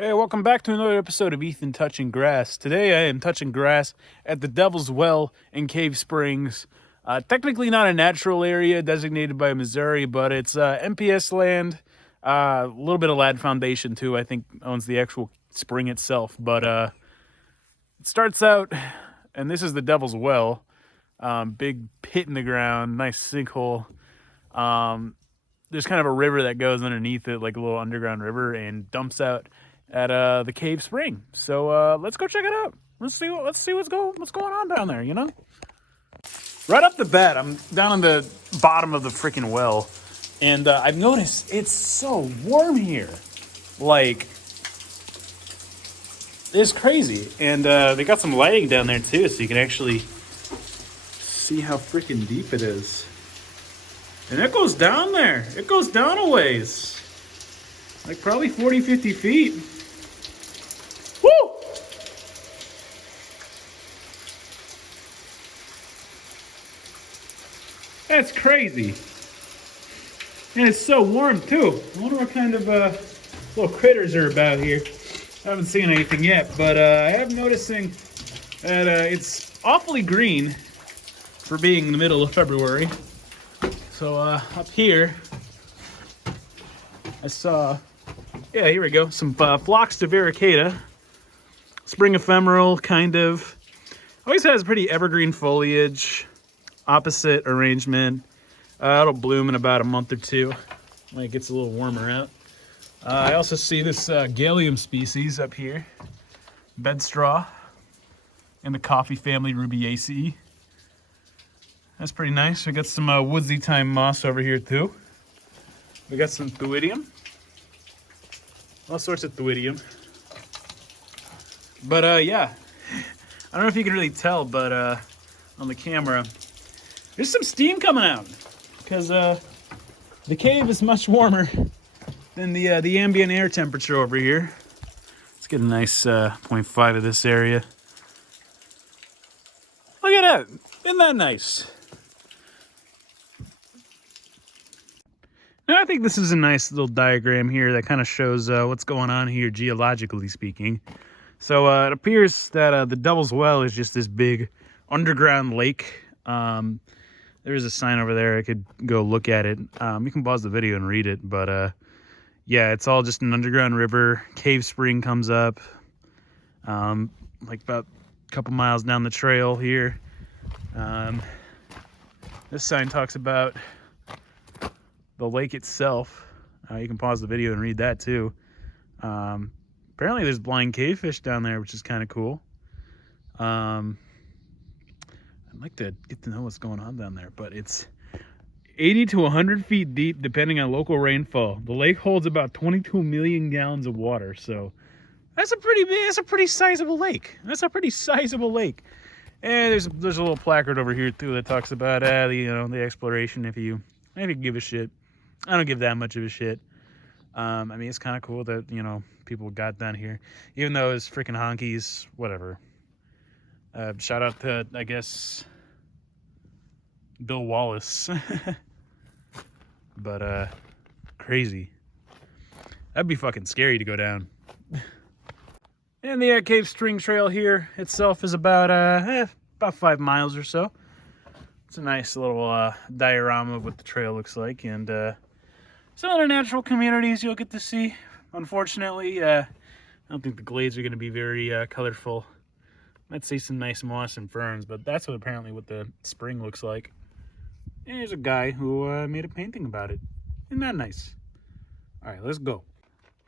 Hey, welcome back to another episode of Ethan Touching Grass. Today I am touching grass at the Devil's Well in Cave Springs. Technically not a natural area designated by Missouri, but it's MPS land. A little bit of Lad Foundation too, I think owns the actual spring itself. But it starts out, and this is the Devil's Well. Big pit in the ground, nice sinkhole. There's kind of a river that goes underneath it, like a little underground river, and dumps out at the cave spring. So let's go check it out. Let's see what's going on down there. Right off the bat, I'm down on the bottom of the freaking well, and I've noticed it's so warm here. Like, it's crazy. And they got some lighting down there too, so you can actually see how freaking deep it is. And it goes down there. It goes down a ways. Like probably 40, 50 feet. Woo! That's crazy. And it's so warm too. I wonder what kind of little critters are about here. I haven't seen anything yet, but I am noticing that it's awfully green for being in the middle of February. So up here, I saw, yeah, here we go, some Phlox divaricata. Spring ephemeral, kind of. Always has pretty evergreen foliage, opposite arrangement. It'll bloom in about a month or two when it gets a little warmer out. I also see this Galium species up here, bedstraw, in the coffee family Rubiaceae. That's pretty nice. We got some woodsy thyme moss over here too. We got some thuidium, all sorts of thuidium. But yeah, I don't know if you can really tell, but on the camera, there's some steam coming out because the cave is much warmer than the ambient air temperature over here. Let's get a nice 0.5 of this area. Look at that! Isn't that nice? Now I think this is a nice little diagram here that kind of shows what's going on here geologically speaking. So it appears that the Devil's Well is just this big underground lake. There is a sign over there. I could go look at it. You can pause the video and read it. But yeah, it's all just an underground river. Cave spring comes up like about a couple miles down the trail here. This sign talks about the lake itself. You can pause the video and read that too. Apparently there's blind cavefish down there, which is kind of cool. I'd like to get to know what's going on down there, but it's 80 to 100 feet deep depending on local rainfall. The lake holds about 22 million gallons of water, so that's a pretty sizable lake. That's a pretty sizable lake. And there's a little placard over here too that talks about the exploration if you give a shit. I don't give that much of a shit. I mean, it's kind of cool that, people got down here, even though it's freaking honkies, whatever. Shout out to, I guess, Bill Wallace. But, crazy. That'd be fucking scary to go down. And the Cave String Trail here itself is about 5 miles or so. It's a nice little diorama of what the trail looks like, and some other natural communities you'll get to see. Unfortunately, I don't think the glades are going to be very colorful. Might see some nice moss and ferns, but that's what the spring looks like. And there's a guy who made a painting about it. Isn't that nice? All right, let's go.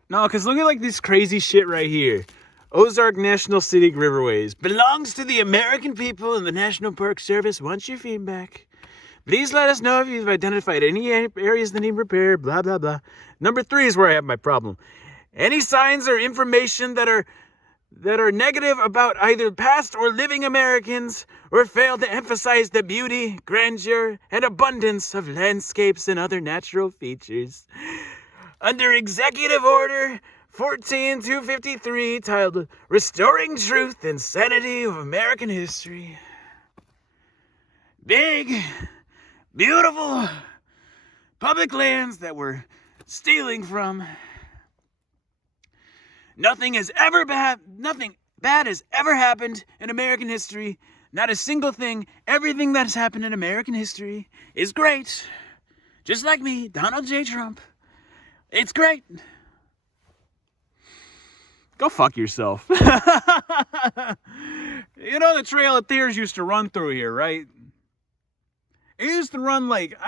No, because look at like this crazy shit right here. Ozark National Scenic Riverways belongs to the American people, and the National Park Service wants your feedback. Please let us know if you've identified any areas that need repair, blah, blah, blah. Number 3 is where I have my problem. Any signs or information that are negative about either past or living Americans, or fail to emphasize the beauty, grandeur, and abundance of landscapes and other natural features. Under Executive Order 14253, titled Restoring Truth and Sanity of American History. Big, beautiful public lands that we're stealing from. Nothing bad has ever happened in American history. Not a single thing. Everything that has happened in American history is great. Just like me, Donald J. Trump. It's great. Go fuck yourself. You know the Trail of Tears used to run through here, right? It used to run like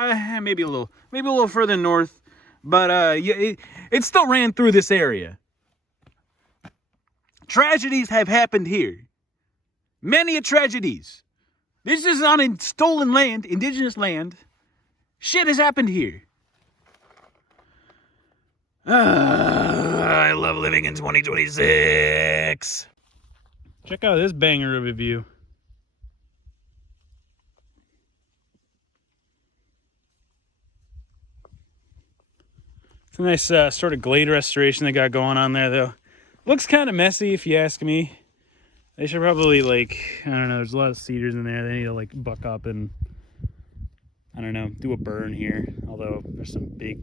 maybe a little further north, but it still ran through this area. Tragedies have happened here. Many tragedies. This is on stolen land, indigenous land. Shit has happened here. I love living in 2026. Check out this banger of a view. It's a nice sort of glade restoration they got going on there, though. Looks kind of messy, if you ask me. They should probably, like, I don't know, there's a lot of cedars in there. They need to, like, buck up and, I don't know, do a burn here. Although there's some big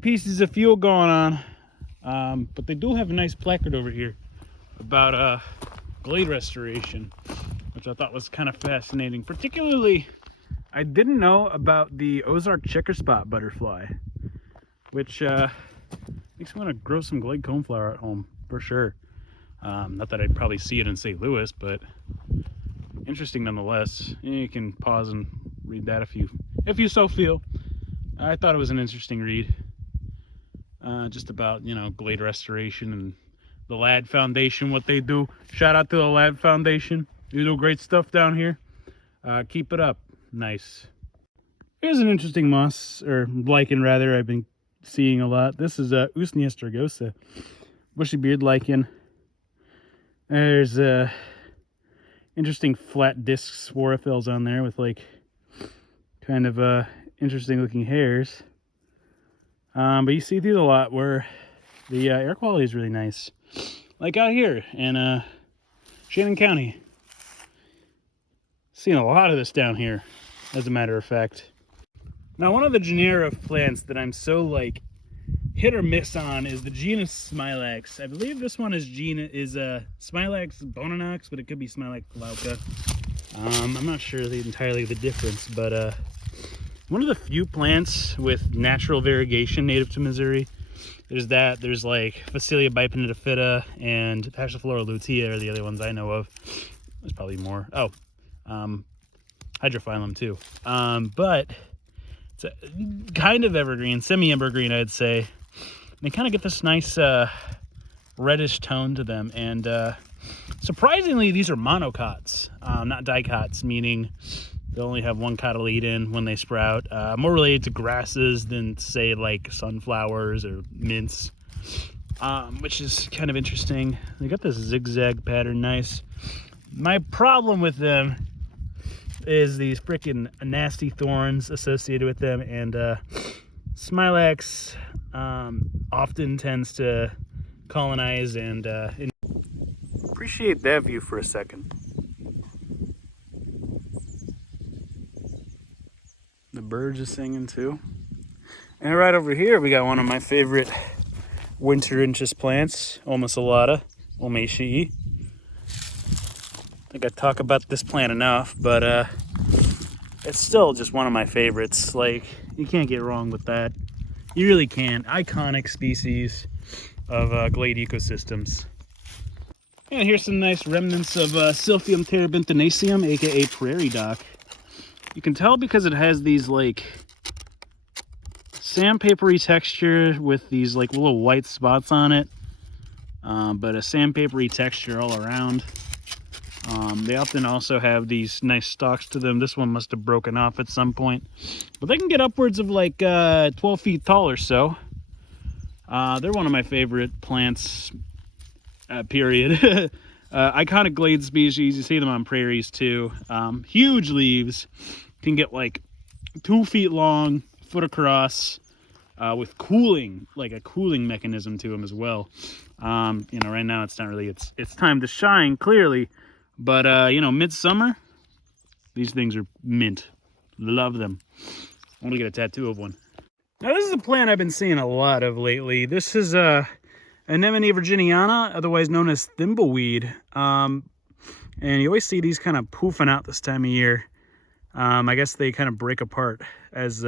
pieces of fuel going on. But they do have a nice placard over here about glade restoration, which I thought was kind of fascinating. Particularly, I didn't know about the Ozark checker spot butterfly, which makes me want to grow some glade coneflower at home for sure. Not that I'd probably see it in St. Louis, but interesting nonetheless. You can pause and read that if you so feel. I thought it was an interesting read. Just about, you know, glade restoration and the Lad Foundation, what they do. Shout out to the Lad Foundation. You do great stuff down here. Keep it up. Nice. Here's an interesting moss, or lichen rather, I've been seeing a lot. This is Usnea strigosa, bushy beard lichen. There's interesting flat disc sporophylls on there with like kind of interesting looking hairs. But you see these a lot where the air quality is really nice, like out here in Shannon County. Seeing a lot of this down here, as a matter of fact. Now, one of the genera of plants that I'm so like hit or miss on is the genus Smilax. I believe this one is Smilax bonanox, but it could be Smilax glauca. I'm not sure entirely the difference, but one of the few plants with natural variegation native to Missouri. There's like Phacelia bipennidifida and Passiflora lutea are the other ones I know of. There's probably more. Oh, Hydrophyllum too. But it's a kind of evergreen, semi-evergreen, I'd say. They kind of get this nice reddish tone to them, and surprisingly, these are monocots, not dicots, meaning they only have one cotyledon when they sprout. More related to grasses than, say, like sunflowers or mints, which is kind of interesting. They got this zigzag pattern, nice. My problem with them is these freaking nasty thorns associated with them, and Smilax often tends to colonize and appreciate that view for a second. The birds are singing too. And right over here we got one of my favorite winter interest plants, Omasalata, Omaceae. I think I talk about this plant enough, but it's still just one of my favorites. Like, you can't get wrong with that. You really can't. Iconic species of glade ecosystems. And here's some nice remnants of Silphium terebinthinaceum, aka prairie dock. You can tell because it has these like sandpapery texture with these like little white spots on it, but a sandpapery texture all around. They often also have these nice stalks to them. This one must have broken off at some point, but they can get upwards of like 12 feet tall or so. They're one of my favorite plants, period. Iconic glade species. You see them on prairies too. Huge leaves, can get like 2 feet long, foot across, with cooling, like a cooling mechanism to them as well. You know, right now it's not really it's time to shine clearly, but you know, midsummer, these things are mint. Love them. I want to get a tattoo of one. Now this is a plant I've been seeing a lot of lately. This is Anemone virginiana, otherwise known as thimbleweed. And you always see these kind of poofing out this time of year. I guess they kind of break apart as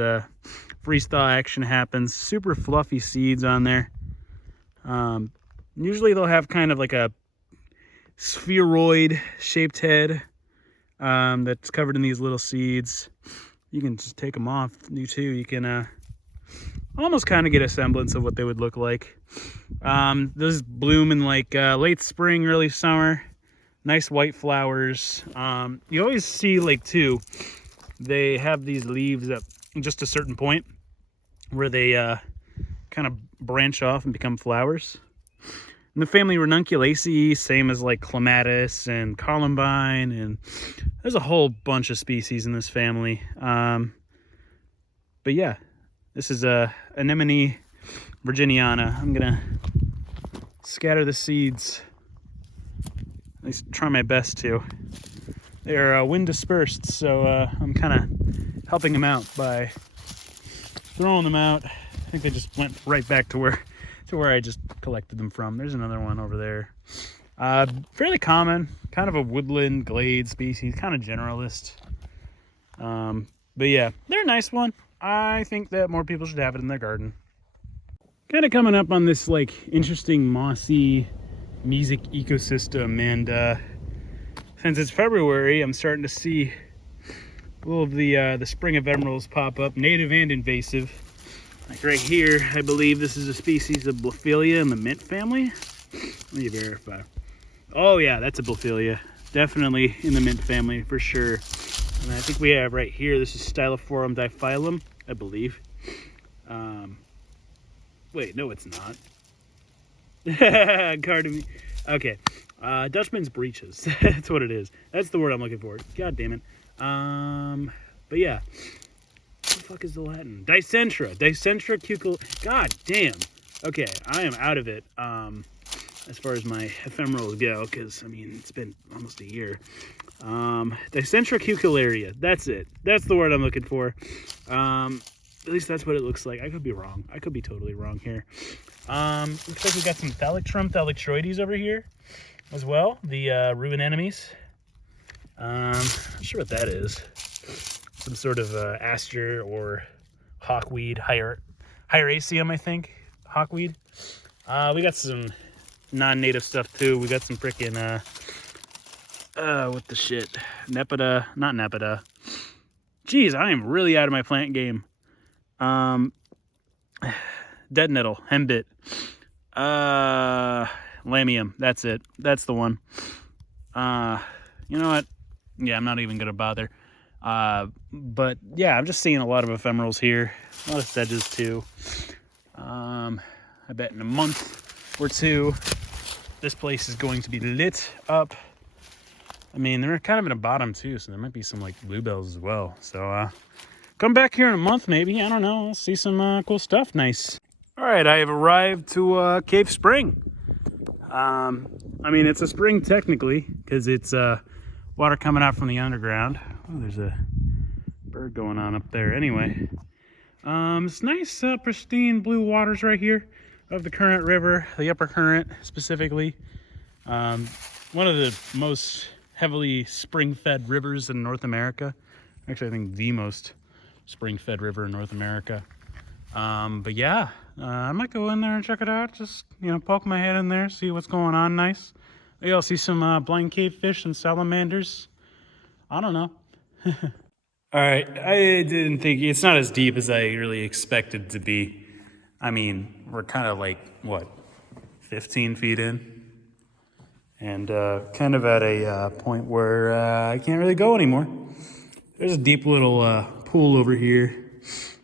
freeze-thaw action happens. Super fluffy seeds on there. Usually they'll have kind of like a spheroid shaped head that's covered in these little seeds. You can just take them off. You too. You can almost kind of get a semblance of what they would look like. Those bloom in like late spring, early summer. Nice white flowers. You always see like too, they have these leaves at just a certain point where they kind of branch off and become flowers. In the family Ranunculaceae, same as like clematis and columbine, and there's a whole bunch of species in this family. But yeah, this is Anemone virginiana. I'm gonna scatter the seeds. At least try my best to. They're wind dispersed, so I'm kind of helping them out by throwing them out. I think they just went right back to where I just collected them from. There's another one over there. Fairly common, kind of a woodland glade species, kind of generalist. But yeah, they're a nice one. I think that more people should have it in their garden. Kind of coming up on this like interesting mossy mesic ecosystem, and since it's February, I'm starting to see a little of the spring of emeralds pop up, native and invasive. Like right here, I believe this is a species of Blophilia in the mint family. Let me verify. Oh yeah, that's a Blophilia. Definitely in the mint family for sure. And I think we have right here, this is Stylophorum diphyllum, I believe. Wait, no it's not. Cardamom. Okay. Dutchman's breeches. That's what it is. That's the word I'm looking for. God damn it. But yeah. What the fuck is the Latin? Dicentra. Dicentra cucul. God damn. Okay, I am out of it. As far as my ephemerals go, because I mean it's been almost a year. Dicentra cucularia. That's it. That's the word I'm looking for. At least that's what it looks like. I could be wrong. I could be totally wrong here. Looks like we got some Thalictrum thalictroides over here as well. The ruin enemies. Not sure what that is. Some sort of aster or hawkweed, hieraceum, I think. Hawkweed. We got some non-native stuff too. We got some frickin' what the shit? Nepeta, not Nepeta. Jeez, I am really out of my plant game. Dead nettle, hembit, lamium. That's it. That's the one. You know what? Yeah, I'm not even gonna bother. But yeah, I'm just seeing a lot of ephemerals here. A lot of sedges too. I bet in a month or two, this place is going to be lit up. I mean, they're kind of in a bottom too, so there might be some like bluebells as well. So come back here in a month, maybe. I don't know. We'll see some cool stuff. Nice. All right, I have arrived to Cave Spring. I mean, it's a spring technically because it's water coming out from the underground. Oh, there's a bird going on up there. Anyway, it's nice, pristine blue waters right here of the current river, the upper current specifically. One of the most heavily spring-fed rivers in North America. Actually, I think the most spring-fed river in North America. But yeah, I might go in there and check it out. Just, you know, poke my head in there, see what's going on nice. Maybe I'll see some blind cave fish and salamanders. I don't know. All right, I didn't think, it's not as deep as I really expected to be. I mean, we're kind of like, what, 15 feet in? And kind of at a point where I can't really go anymore. There's a deep little pool over here.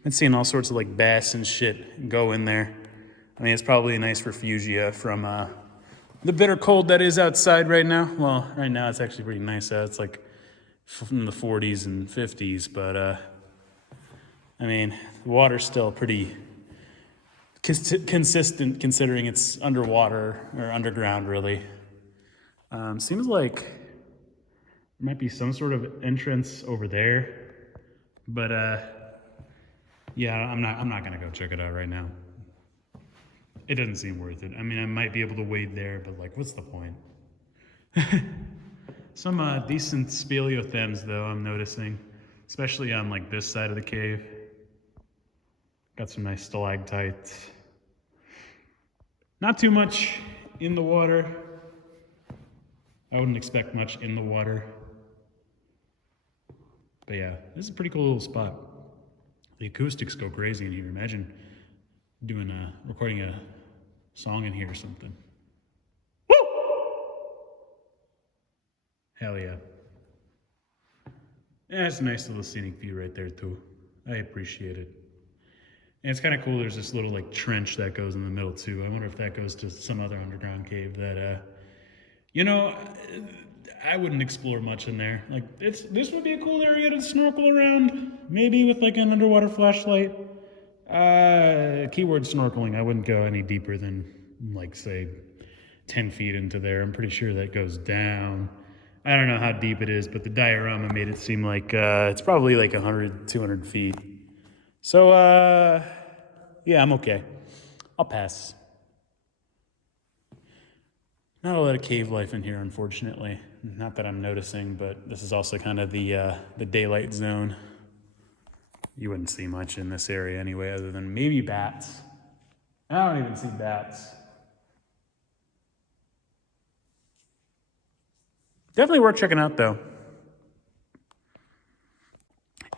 Been seeing all sorts of like bass and shit go in there. I mean, it's probably a nice refugia from the bitter cold that is outside right now. Well, right now it's actually pretty nice out. It's like in the 40s and 50s, but I mean, the water's still pretty consistent considering it's underwater or underground, really. Seems like there might be some sort of entrance over there, but yeah, I'm not gonna go check it out right now. it doesn't seem worth it. I mean, I might be able to wade there, but like, what's the point? Some decent speleothems, though, I'm noticing, especially on like this side of the cave. Got some nice stalactites. Not too much in the water. I wouldn't expect much in the water. But yeah, this is a pretty cool little spot. The acoustics go crazy in here. Imagine recording a song in here or something. Woo! Hell yeah. Yeah, it's a nice little scenic view right there too. I appreciate it. And it's kind of cool. There's this little like trench that goes in the middle too. I wonder if that goes to some other underground cave that, you know, I wouldn't explore much in there. Like this would be a cool area to snorkel around, maybe with like an underwater flashlight. Keyword snorkeling. I wouldn't go any deeper than like say 10 feet into there. I'm pretty sure that goes down. I don't know how deep it is, but the diorama made it seem like it's probably like 100, 200 feet. So, yeah, I'm okay. I'll pass. Not a lot of cave life in here, unfortunately. Not that I'm noticing, but this is also kind of the daylight zone. You wouldn't see much in this area anyway, other than maybe bats. I don't even see bats. Definitely worth checking out, though.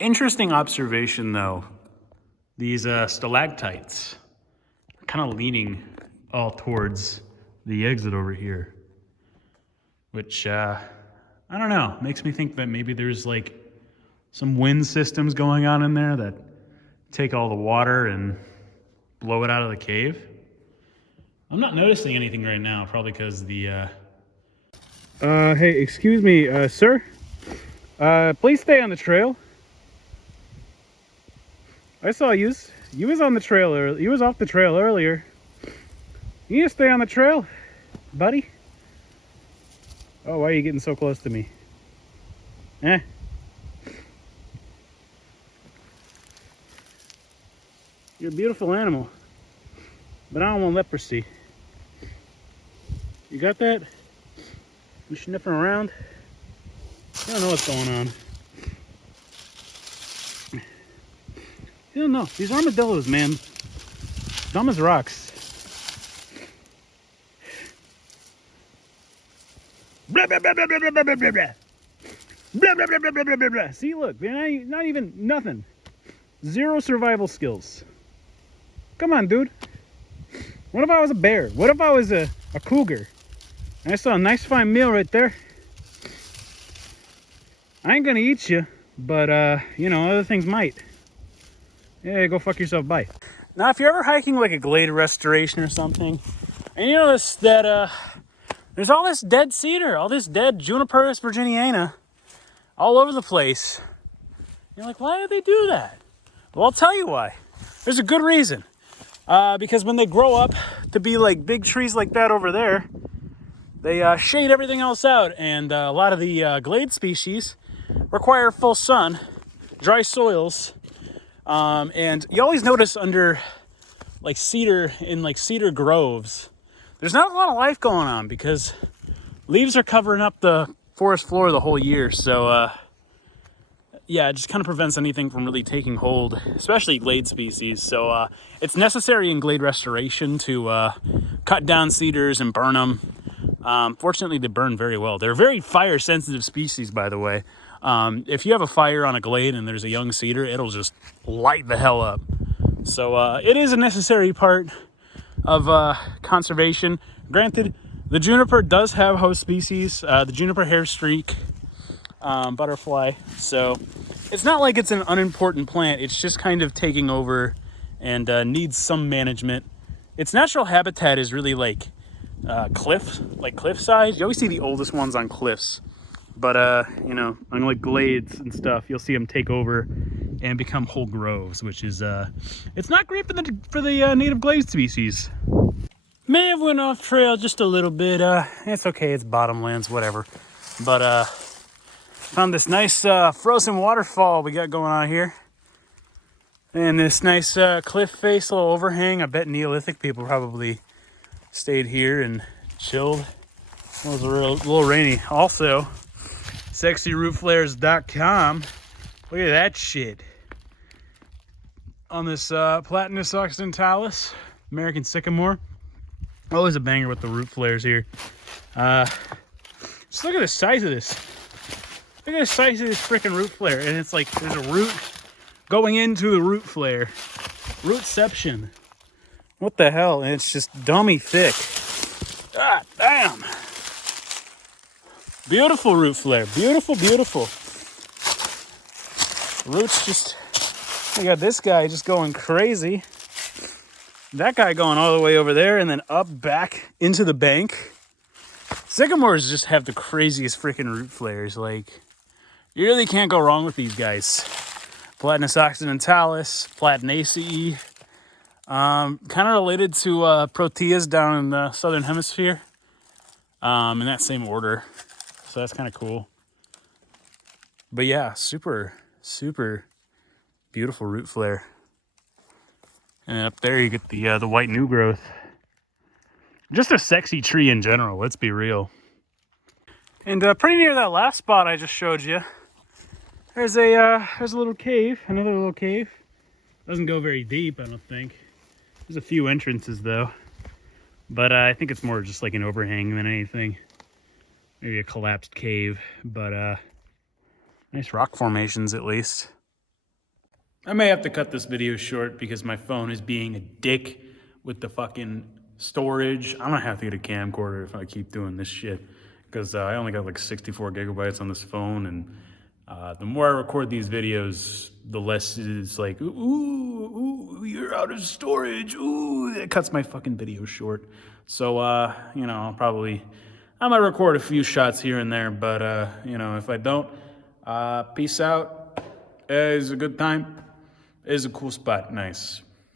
Interesting observation, though. These stalactites are kind of leaning all towards the exit over here, which, I don't know, makes me think that maybe there's like some wind systems going on in there that take all the water and blow it out of the cave. I'm not noticing anything right now, probably because the, hey, excuse me, sir. Please stay on the trail. I saw you. You was on the trail earlier. You was off the trail earlier. You need to stay on the trail, buddy. Oh, why are you getting so close to me? Eh? You're a beautiful animal, but I don't want leprosy. You got that? You sniffing around? I don't know what's going on. You don't know. These armadillos, man. Dumb as rocks. Blah, blah, blah, blah, blah, blah, blah, blah, blah. Blah, blah, blah, blah, blah, blah, blah, blah. See, look, they're not even nothing. Zero survival skills. Come on, dude. What if I was a bear? What if I was a cougar? And I saw a nice fine meal right there. I ain't gonna eat you, but you know, other things might. Yeah, go fuck yourself, bye. Now, if you're ever hiking like a glade restoration or something, and you notice that there's all this dead cedar, all this dead Juniperus virginiana all over the place. You're like, why do they do that? Well, I'll tell you why. There's a good reason. Because when they grow up to be like big trees like that over there, they shade everything else out, and a lot of the glade species require full sun, dry soils, and you always notice under like cedar, in like cedar groves, there's not a lot of life going on because leaves are covering up the forest floor the whole year. So yeah, it just kind of prevents anything from really taking hold, especially glade species. So it's necessary in glade restoration to cut down cedars and burn them. Fortunately, they burn very well. They're a very fire sensitive species, by the way. If you have a fire on a glade and there's a young cedar, it'll just light the hell up. So it is a necessary part of conservation. Granted, the juniper does have host species, the juniper hair streak butterfly. So it's not like it's an unimportant plant. It's just kind of taking over and needs some management. Its natural habitat is really like cliffside. You always see the oldest ones on cliffs. But, you know, on like glades and stuff, you'll see them take over and become whole groves, which is, it's not great for the native glade species. May have went off trail just a little bit. It's okay. It's bottomlands, whatever. But, found this nice, frozen waterfall we got going on here. And this nice, cliff face, little overhang. I bet Neolithic people probably stayed here and chilled. It was a little rainy. Also, sexyrootflares.com. Look at that shit. On this Platanus occidentalis, American sycamore. Always a banger with the root flares here. Just look at the size of this. Look at the size of this freaking root flare. And it's like there's a root going into the root flare. Rootception. What the hell? And it's just dummy thick. God damn. Beautiful root flare. Beautiful, beautiful. Roots just... You got this guy just going crazy. That guy going all the way over there and then up back into the bank. Sycamores just have the craziest freaking root flares. Like, you really can't go wrong with these guys. Platanus occidentalis, Platanaceae. Kind of related to Proteas down in the southern hemisphere. In that same order. So that's kind of cool. But yeah, super, super beautiful root flare. And then up there you get the white new growth. Just a sexy tree in general, let's be real. And pretty near that last spot I just showed you, there's a little cave, another little cave. Doesn't go very deep, I don't think. There's a few entrances though. But I think it's more just like an overhang than anything. Maybe a collapsed cave, but nice rock formations at least. I may have to cut this video short because my phone is being a dick with the fucking storage. I'm gonna have to get a camcorder if I keep doing this shit because I only got like 64 gigabytes on this phone, and the more I record these videos, the less it is like, ooh, you're out of storage. Ooh, it cuts my fucking video short. So, you know, I might record a few shots here and there, but, you know, if I don't, peace out. It's a good time. It's a cool spot. Nice.